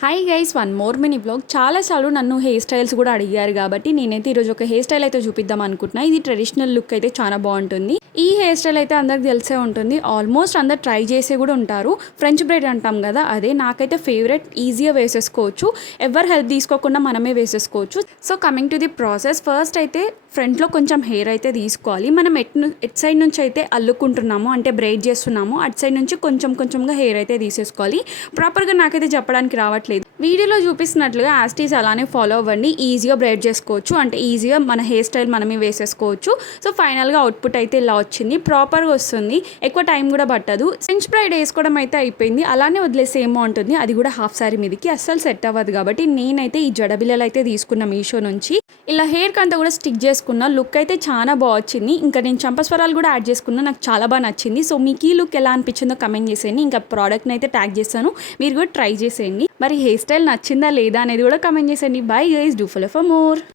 Hi guys, one more mini blog. చాలాసార్లు నన్ను hair styles కూడా అడిగారు కాబట్టి నేనైతే ఈరోజు ఒక హెయిర్ స్టైల్ అయితే చూపిద్దాం అనుకుంటున్నా. ఇది ట్రెడిషనల్ లుక్ అయితే చాలా బాగుంటుంది. ఈ హెయిర్ స్టైల్ అయితే అందరికి తెలిసే ఉంటుంది, ఆల్మోస్ట్ అందరు ట్రై చేసే కూడా ఉంటారు. ఫ్రెంచ్ బ్రైడ్ అంటాం కదా, అదే నాకైతే ఫేవరెట్. ఈజీగా వేసేసుకోవచ్చు, ఎవరు హెల్ప్ తీసుకోకుండా మనమే వేసేసుకోవచ్చు. So coming to the process, first అయితే ఫ్రంట్లో కొంచెం హెయిర్ అయితే తీసుకోవాలి. మనం ఎట్ సైడ్ నుంచి అయితే అల్లుకుంటున్నాము అంటే బ్రైడ్ చేస్తున్నాము, అటు సైడ్ నుంచి కొంచెంగా హెయిర్ అయితే తీసేసుకోవాలి. ప్రాపర్గా నాకైతే చెప్పడానికి రావట్లేదు. వీడియోలో చూపిస్తున్నట్లుగా యాస్టీస్ అలానే ఫాలో అవ్వండి. ఈజీగా బ్రైడ్ చేసుకోవచ్చు, అంటే ఈజీగా మన హెయిర్ స్టైల్ మనమే వేసేసుకోవచ్చు. సో ఫైనల్గా అవుట్పుట్ అయితే ఇలా వచ్చింది, ప్రాపర్గా వస్తుంది, ఎక్కువ టైం కూడా పట్టదు. ఫ్రెంచ్ బ్రైడ్ వేసుకోవడం అయితే అయిపోయింది, అలానే వదిలేసి ఏమో ఉంటుంది. అది కూడా హాఫ్ సారీ మీదకి అస్సలు సెట్ అవ్వదు కాబట్టి నేనైతే ఈ జడబిల్లలు అయితే తీసుకున్న మీషో నుంచి. ఇలా హెయిర్కి అంతా కూడా స్టిక్ చేసుకున్న లుక్ అయితే చాలా బాగా వచ్చింది. ఇంకా నేను చంపస్వరాలు కూడా యాడ్ చేసుకున్నా, నాకు చాలా బాగా నచ్చింది. సో మీకు ఈ లుక్ ఎలా అనిపించిందో కమెంట్ చేసేయండి. ఇంకా ప్రోడక్ట్ని అయితే ట్యాగ్ చేస్తాను, మీరు కూడా ట్రై చేసేయండి. మరి హెయిర్ స్టైల్ నచ్చిందా లేదా అనేది కూడా కమెంట్ చేసేయండి. Bye guys, do follow for more.